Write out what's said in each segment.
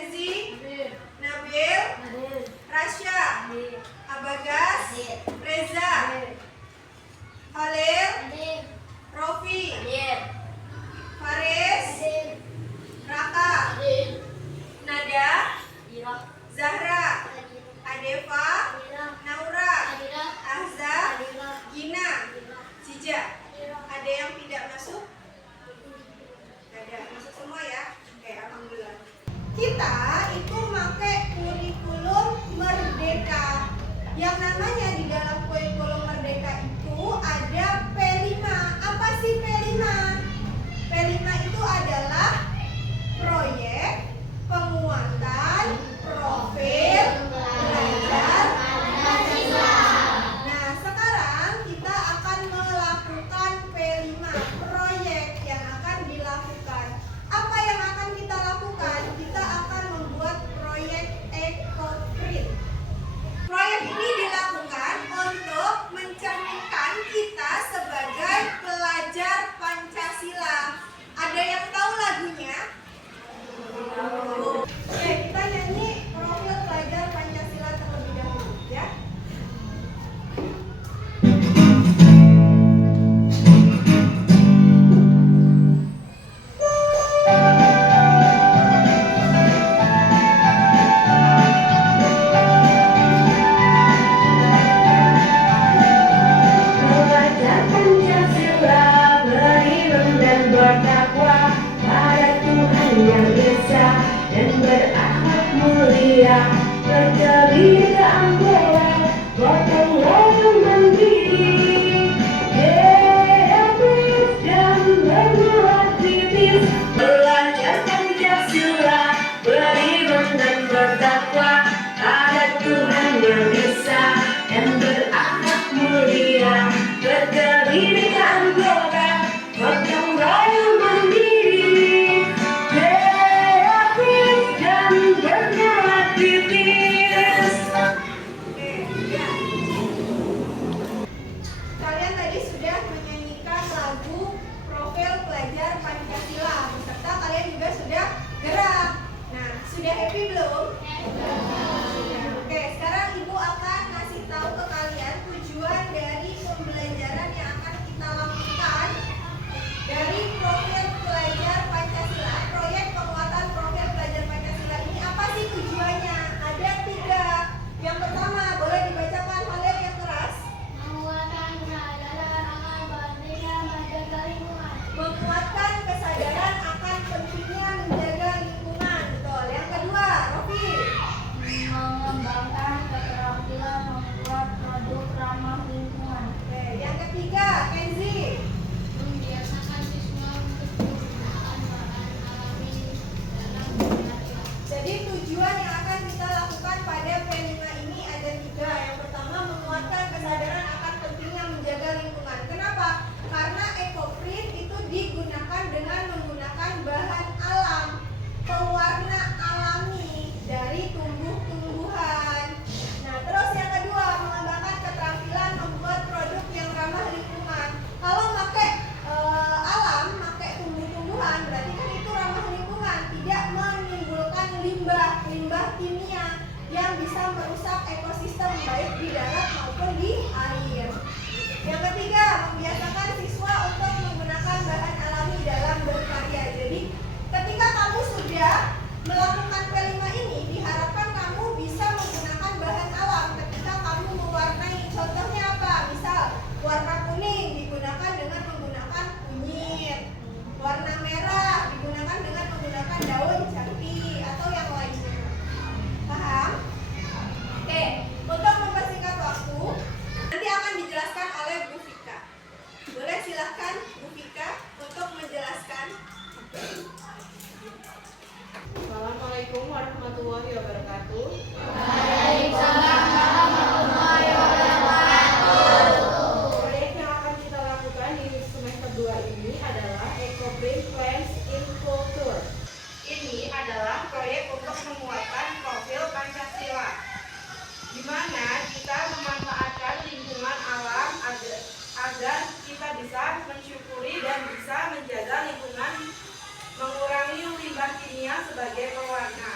Kenzi, Hadir. Nabil, Hadir. Rasya, Hadir. Abagas, Hadir. Reza, Hadir. Halil, Hadir. Rofi, Hadir. Faris, Hadir. Raka, Hadir. Nada, Hadirah. Zahra, Hadir. Adefa, Hadirah. Naura, Hadirah. Ahza, Hadirah. Gina, Hadirah. Sija. Hadirah. Ada yang tidak masuk? Ada. Masuk semua ya? Oke, alhamdulillah. Kita itu pakai kurikulum Merdeka. Yang namanya di dalam kurikulum Merdeka itu ada P5. Apa sih P5? P5 itu adalah proyek penguatan profil belajar Pancasila. Nah, sekarang kita akan melakukan P5, proyek yang akan dilakukan. Apa yang akan kita lakukan? Kita akan membuat proyek EcoPrint. Proyek ini dilakukan untuk mencerminkan kita sebagai pelajar Pancasila. Ada yang tahu lagunya? Oke, kita nyanyi profil pelajar Pancasila terlebih dahulu ya. Belajar Pancasila, beriman dan bertakwa pada Tuhan yang Esa dan berakhlak mulia, berkebinekaan moral, gotong royong mandiri, kreatif dan bergerak kritis. Belajar Pancasila, beriman dan bertakwa pada Tuhan yang Esa dan berakhlak mulia, berkebinekaan moral, gotong royong mandiri, kreatif dan bergerak kritis. Oke, ya. Kalian tadi sudah menyanyikan lagu profil pelajar Pancasila beserta kalian juga sudah gerak. Nah, sudah happy belum? Sudah. Oke, sekarang Ibu akan kasih tahu ke kalian tujuan dari pembelajaran yang akan kita lakukan dari profil pelajar Pancasila. Proyek penguatan profil pelajar Pancasila ini apa sih tujuannya? Ada 3. Yang pertama, boleh dibacakan Halil yang keras. Menguatkan kesadaran akan pentingnya menjaga lingkungan. Menguatkan kesadaran akan pentingnya menjaga lingkungan. Betul. Yang kedua, Rofi. Mengembangkan keterampilan membuat produk ramah lingkungan. Oke, yang ketiga, Kenzi. Membiasakan siswa untuk menggunakan bahan alami dalam belajar. Jadi tujuan yang akan kita lakukan pada P5 ini ada 3. Yang pertama, menguatkan kesadaran akan pentingnya menjaga lingkungan. Kenapa? Karena EcoPrint itu digunakan dengan menggunakan bahan alam, pewarna alami dari tumbuh-tumbuhan. Nah, terus yang kedua, mengembangkan keterampilan membuat produk yang ramah lingkungan. Kalau pakai alam, pakai tumbuh-tumbuhan, berarti kan itu ramah lingkungan, tidak menimbulkan limbah kimia yang bisa merusak ekosistem baik di darat maupun di air. Yang ketiga, membiasakan siswa untuk menggunakan bahan alami dalam berkarya. Jadi, ketika kamu sudah melakukan P5 ini, diharapkan kamu bisa menggunakan bahan alam ketika kamu mewarnai. Contohnya apa? Misal, warna kuning digunakan dengan menggunakan kunyit. Warna merah digunakan dengan menggunakan daun jati atau yang lainnya. Paham? Oke, untuk mempersingkat waktu, nanti akan dijelaskan oleh Bu Fika. Boleh silahkan Bu Fika untuk menjelaskan. Assalamualaikum warahmatullahi wabarakatuh. Waalaikumsalam warahmatullahi wabarakatuh. Proyek yang akan kita lakukan di semester 2 ini adalah EcoPrint Plants in Culture. Ini adalah proyek untuk penguatan profil Pancasila, di mana kita memanfaatkan lingkungan alam agar kita bisa mensyukuri dan bisa menjaga lingkungan, mengurangi limbah kimia sebagai pewarna.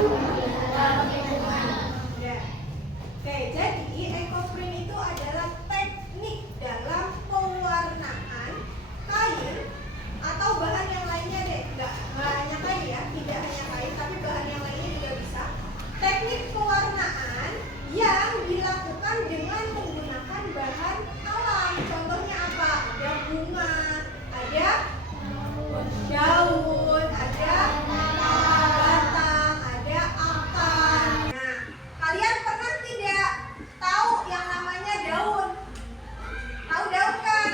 Ya. Oke, jadi ekoprint itu adalah teknik dalam pewarnaan kain atau bahan yang lainnya deh. Nggak hanya kain ya, tidak hanya kain, tapi bahan yang lainnya juga bisa. Teknik pewarnaan yang dilakukan dengan menggunakan bahan alam. Contohnya apa? Ada bunga, ada daun, ada batang, ada akar. Nah, kalian pernah tidak tahu yang namanya daun? Tahu daun kan?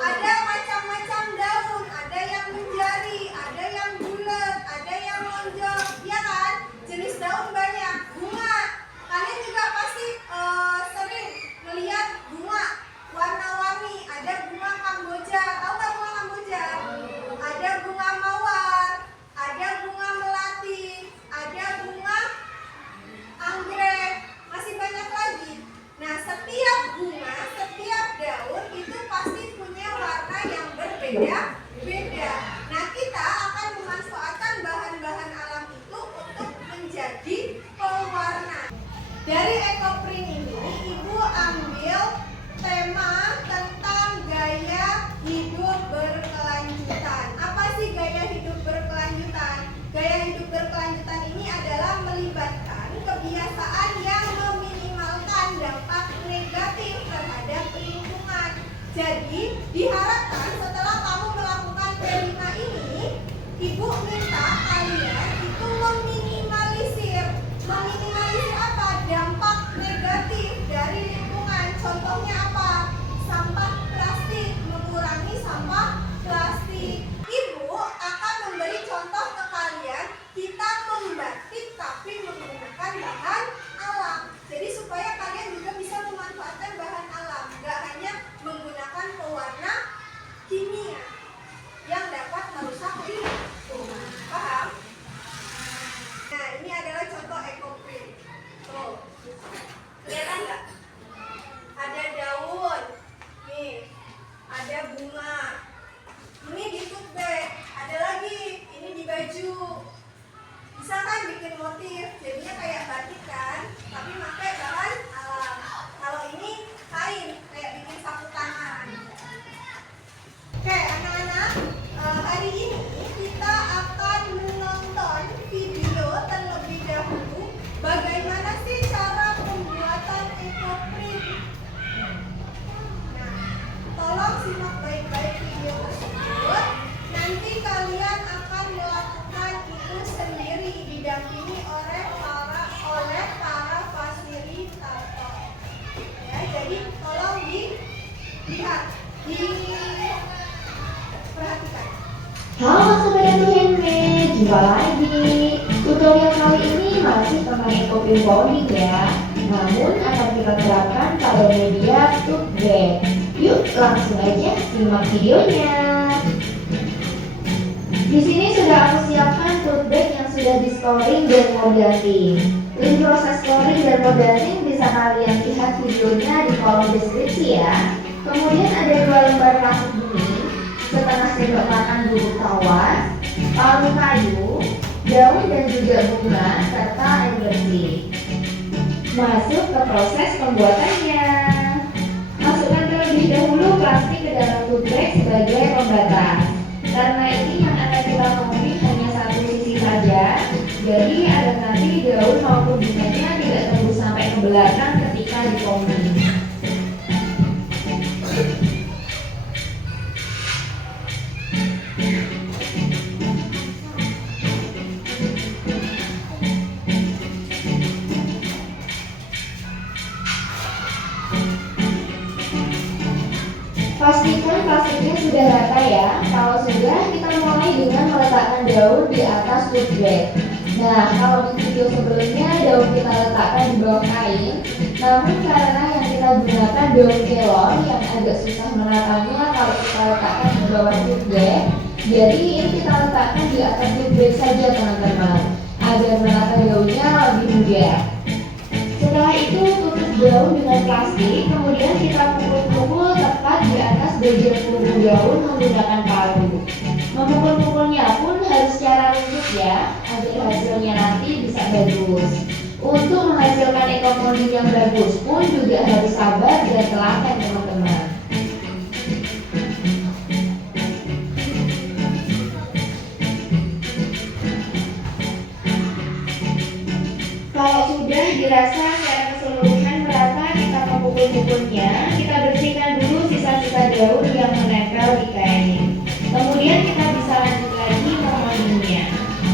Ada macam-macam daun, ada yang menjari, ada yang bulat, ada yang lonjong, ya kan? Jenis daun banyak. Bunga, kalian juga pasti sering melihat bunga warna-warni. Ada bunga kamboja, tahu nggak bunga kamboja? Ada bunga mawar, ada bunga melati, ada bunga anggrek, masih banyak lagi. Nah, setiap bunga, setiap daun itu pasti punya warna yang berbeda-beda. Nah, kita akan memanfaatkan bahan-bahan alam itu untuk menjadi pewarna. Dari ekoprint ini, Ibu ambil tema tentang gaya hidup berkelanjutan. Apa sih gaya hidup berkelanjutan? Gaya hidup berkelanjutan ini adalah melibatkan kebiasaan yang meminimalkan dampak negatif terhadap lingkungan. Jadi, diharapkan setelah kamu melakukan kelima ini, Ibu minta kalian itu meminimalisir. Meminimalisir apa? Dampak negatif dari lingkungan. Contohnya apa? Sampah plastik, mengurangi sampah plastik. Ibu akan memberi contoh ke kalian, kita membatik tapi menggunakan bahan alam. Jadi supaya kalian juga bisa memanfaatkan bahan alam, nggak hanya menggunakan pewarna kimia yang dapat merusak lingkungan. Paham? Nah, ini adalah contoh ekoprint. Tuh, kelihatan nggak? Ada daun, nih, ada bunga. Ini di tote bag, ada lagi, ini di baju. Bisa kan bikin motif, jadinya kayak batik kan, tapi pakai bahan alam. Kalau ini kain, kayak bikin sapu tangan. Oke, anak-anak, hari ini kita akan menonton video terlebih dahulu bagaimana sih cara pembuatan ekoprint. Nah, tolong simak baik-baik video tersebut. Nanti kalian akan melakukan itu sendiri didampingi oleh para fasilitator. Ya, jadi tolong dilihat, diperhatikan. Halo Sobat Handmade, jumpa lagi. Tutorial kali ini masih tentang ekoprint coding ya. Namun akan kita terapkan pada media tote bag. Yuk langsung aja simak videonya. Di sini sudah aku siapkan tote bag yang sudah di scoring dan modeling. Link proses scoring dan modeling bisa kalian lihat videonya di kolom deskripsi ya. Kemudian ada 2 lembar plastik bening, setengah sendok makan bubuk tawas, palu kayu, daun dan juga bunga, serta air bersih. Masuk ke proses pembuatannya. Masukkan terlebih dahulu plastik ke dalam tote bag sebagai pembatas. Karena ini yang akan kita komik hanya satu sisi saja, jadi agar nanti daun maupun bunganya tidak tembus sampai ke belakang ketika dikomik. Pastikan plastiknya sudah rata ya. Kalau sudah, kita mulai dengan meletakkan daun di atas tote bag. Nah, kalau di video sebelumnya daun kita letakkan di bawah kain, namun karena yang kita gunakan daun kelor yang agak susah meratanya kalau kita letakkan di bawah tote bag, jadi ini kita letakkan di atas tote bag saja teman-teman, agar merata daunnya lebih mudah. Setelah itu tutup daun dengan plastik, kemudian kita pukul-pukul tepat di atas bagian punggung daun menggunakan palu. Memukul-pukulnya pun harus secara lembut ya, agar hasilnya nanti bisa bagus. Untuk menghasilkan ekofolding yang bagus pun juga harus sabar dan telaten teman-teman. Kalau sudah dirasa secara keseluruhan merata, kita memukul-mukulnya. Kita bersihkan dulu sisa-sisa daun yang menempel di kain. Kemudian kita bisa lanjut lagi memoninya.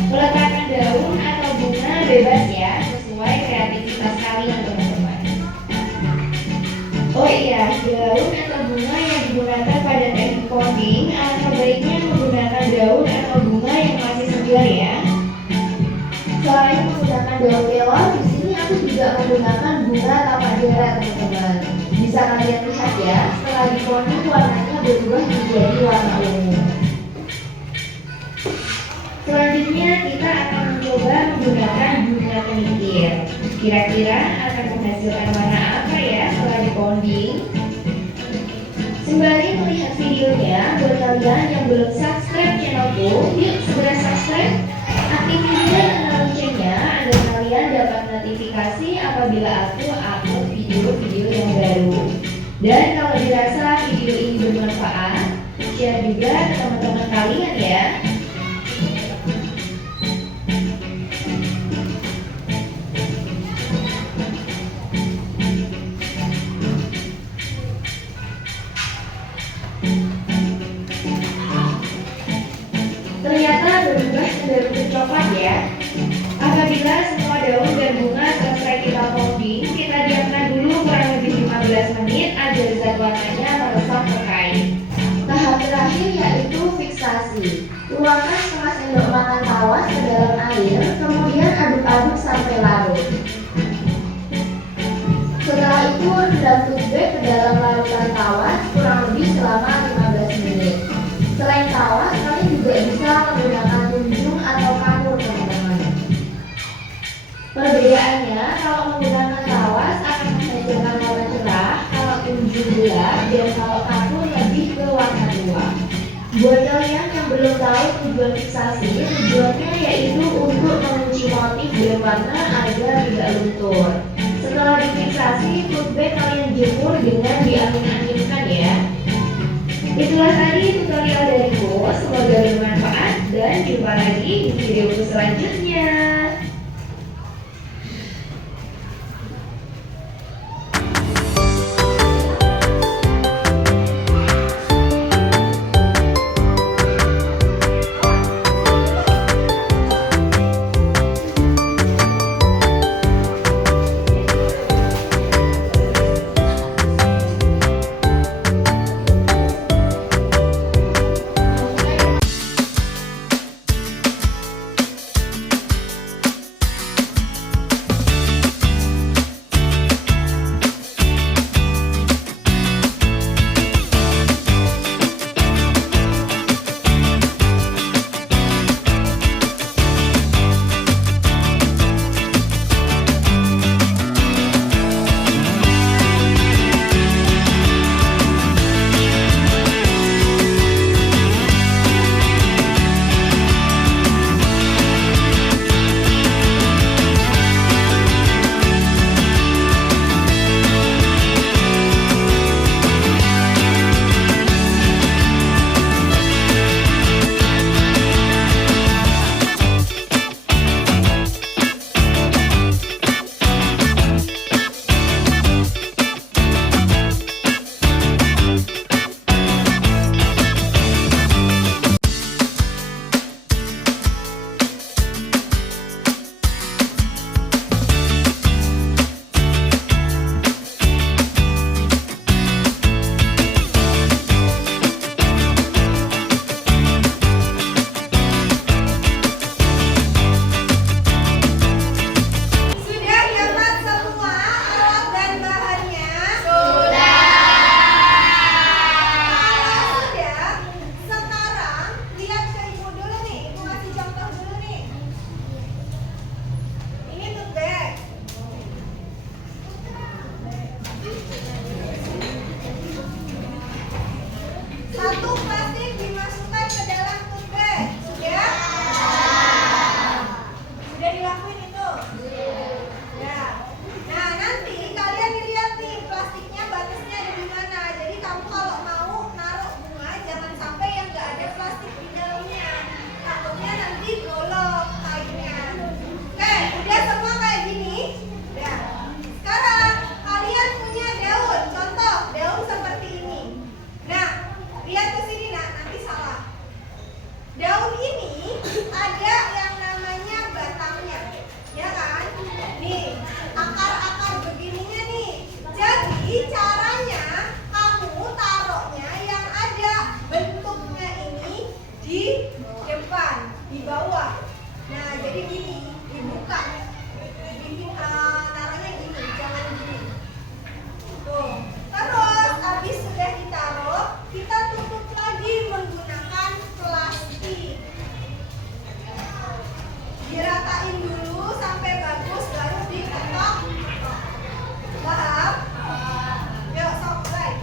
Meletakkan daun atau bunga bebas ya, sesuai kreativitas kalian teman-teman. Oh iya, daun atau bunga yang digunakan pada teknik folding, alangkah baiknya menggunakan daun atau bunga yang masih segar ya. Selain menggunakan daun kelor, di sini aku juga menggunakan bunga tapak jera teman-teman. Bisa kalian lihat ya, setelah difolding warnanya berubah menjadi warna ungu. Selanjutnya kita akan mencoba menggunakan bunga penyihir. Kira-kira akan menghasilkan warna apa ya setelah difolding? Sembari melihat videonya, buat kalian yang belum subscribe channelku, yuk segera subscribe. Aktifkan juga loncengnya agar kalian dapat notifikasi apabila aku upload video-video yang baru. Dan kalau dirasa video ini bermanfaat, share juga ke teman-teman kalian ya. Ternyata berubah menjadi coklat ya. Apabila semua daun dan bunga selesai kita folding, kita diamkan dulu kurang lebih 15 menit agar zat warnanya meresap ke kain. Tahap terakhir yaitu fiksasi. Tuangkan setengah sendok makan tawas ke dalam air, kemudian aduk-aduk sampai larut. Setelah itu rendam tote bag ke dalam larutan tawas kurang lebih selama 15 menit. Selain tawas, kalian juga bisa menggunakan tunjung atau kapur teman-teman. Perbedaannya, kalau menggunakan tawas akan menghasilkan warna cerah, kalau tunjung gelap, dan kalau kapur lebih ke warna tua. Buat kalian yang belum tahu tujuan fiksasi, tujuannya yaitu untuk mengunci motif dan warna agar tidak luntur. Setelah difiksasi, tote bag kalian jemur dengan diangin-anginkan ya. Itulah tadi tutorial dariku, semoga bermanfaat dan jumpa lagi di videoku selanjutnya. bawah. Nah, jadi gini, dibuka. Taruhnya gini, jangan gini. Tuh. Terus habis sudah ditaruh, kita tutup lagi menggunakan plastik. Diratain dulu sampai bagus, baru diketok. Paham? Yuk, sok, mulai.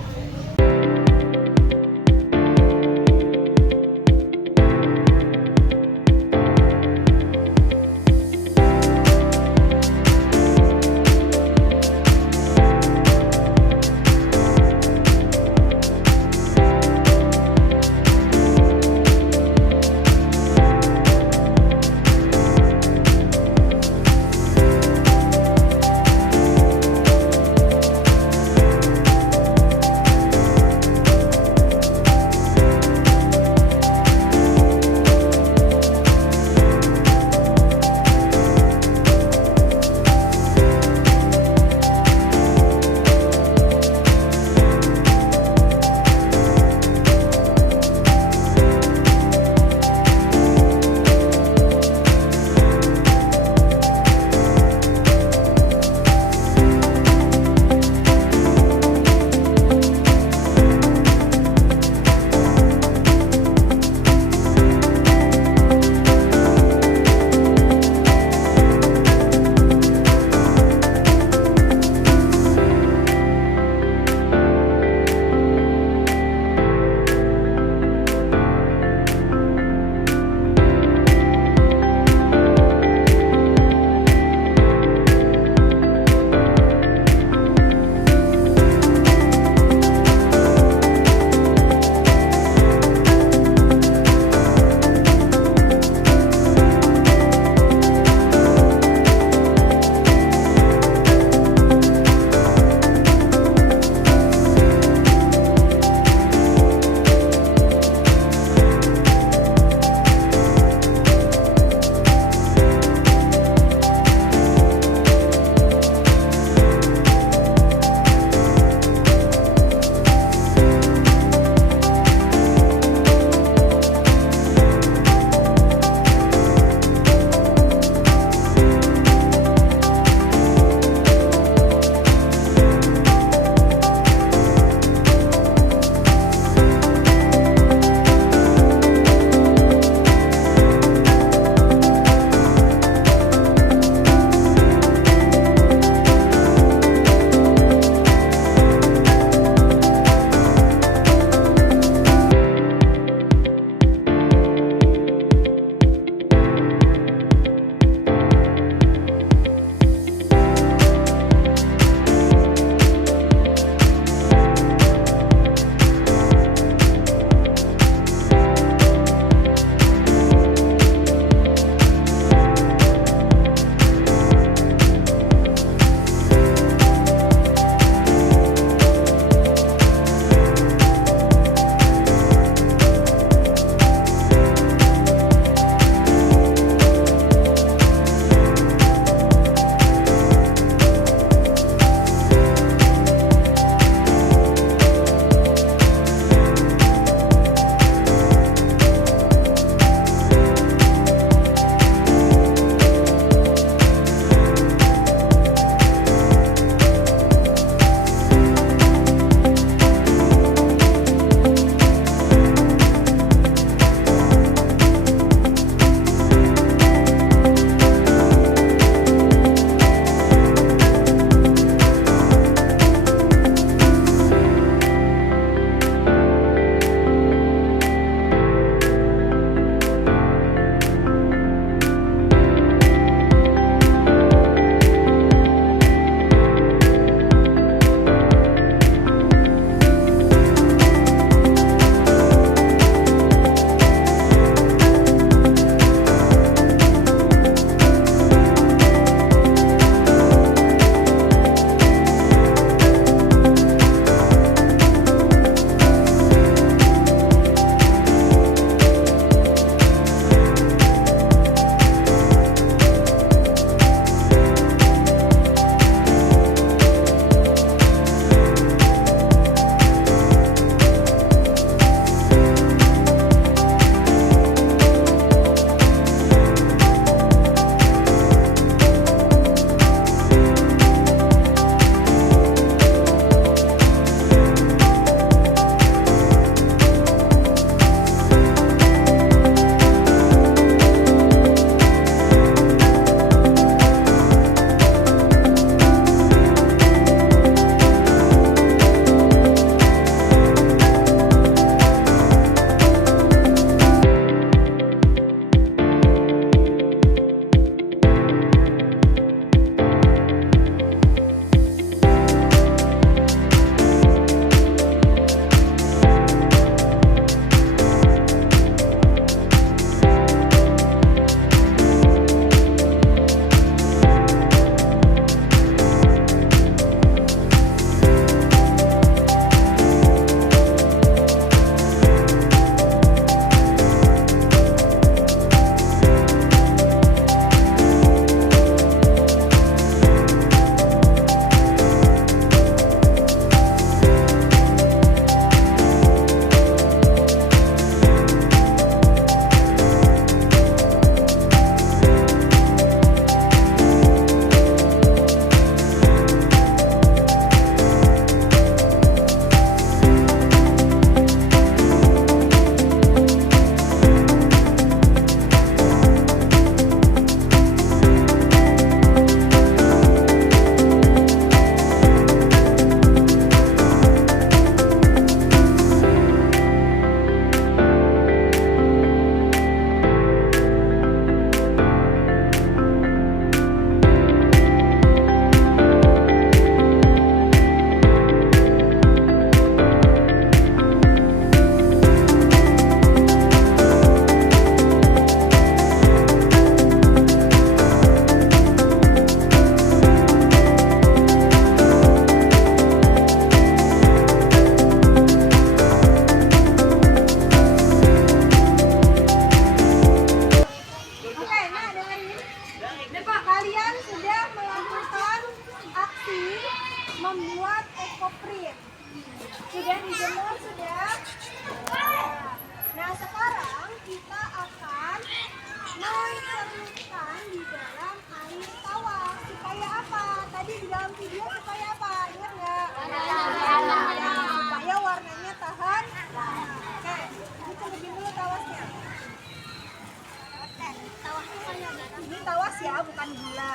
ya, bukan gula.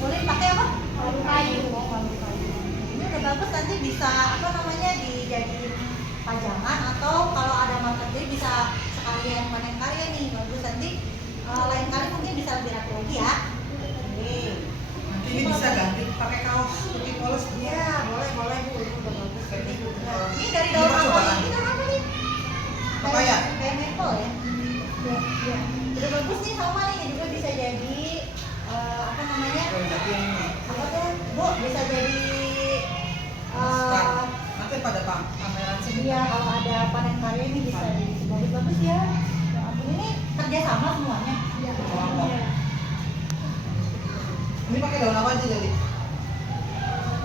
Boleh pakai apa? Palu kayu. Ini udah bagus, nanti bisa apa namanya dijadiin pajangan atau kalau ada marketing bisa sekalian panen karya nih, bagus. Nanti lain kali mungkin bisa lebih rapi lagi ya. Oke. Nanti ini bisa ganti pakai kaos putih polos. Ya, boleh Bu. Ini udah bagus. Ini dari Ini daun apa percobaan. nih? Ini apa nih? Papaya. Kayak maple ya. Iya. Udah bagus nih, sama nih juga bisa jadi apa namanya? Apa tuh? Bu, bisa jadi Nanti pada pameran sini. iya, kalau ada panen karya ini bisa jadi bagus-bagus ya. Ya ampun, ini kerja sama semuanya. Iya. Kelompok. Ini pakai daun apa aja jadi?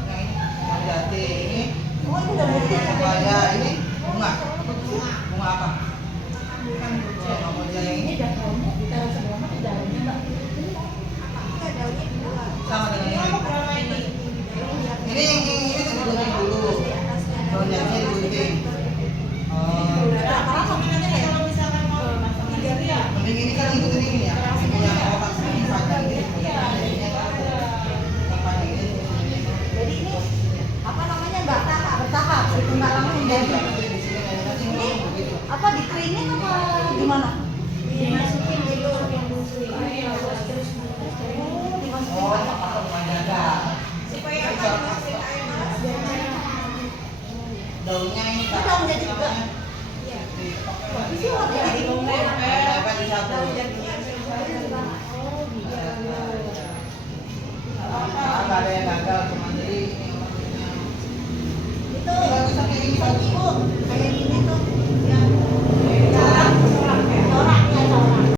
Yang ini daun jati, ini Oh, itu udah berarti papaya, ini bunga. Bunga apa? Bunga yang ini daunnya ditaruh sebelah mana daunnya, Mbak? Enggak, daunnya di bawah. sama dengan ini. Ini yang ini tuh digunting dulu. Daun jatinya digunting. Oh. Berapa lama gunanya ya? Mending ini kan ikutin ini ya. Yang otak ini panjang ini. Jadinya yang panjang ini. Jadi ini apa namanya bertahap, gitu, nggak langsung jadi. Ini apa dikeringin apa gimana? Dimasukin dulu. Oh, dimasukin Oh, panas. apa menjaga. Supaya apa? Dimasukin air panas biar cair. Daunnya ini Itu daun jati juga? Iya. Bagus sih warnanya jadi Apa di satu? daun jatinya. Oh, gitu. Nggak ada yang gagal, cuma jadi ini orangnya. Itu ini Bu, kayak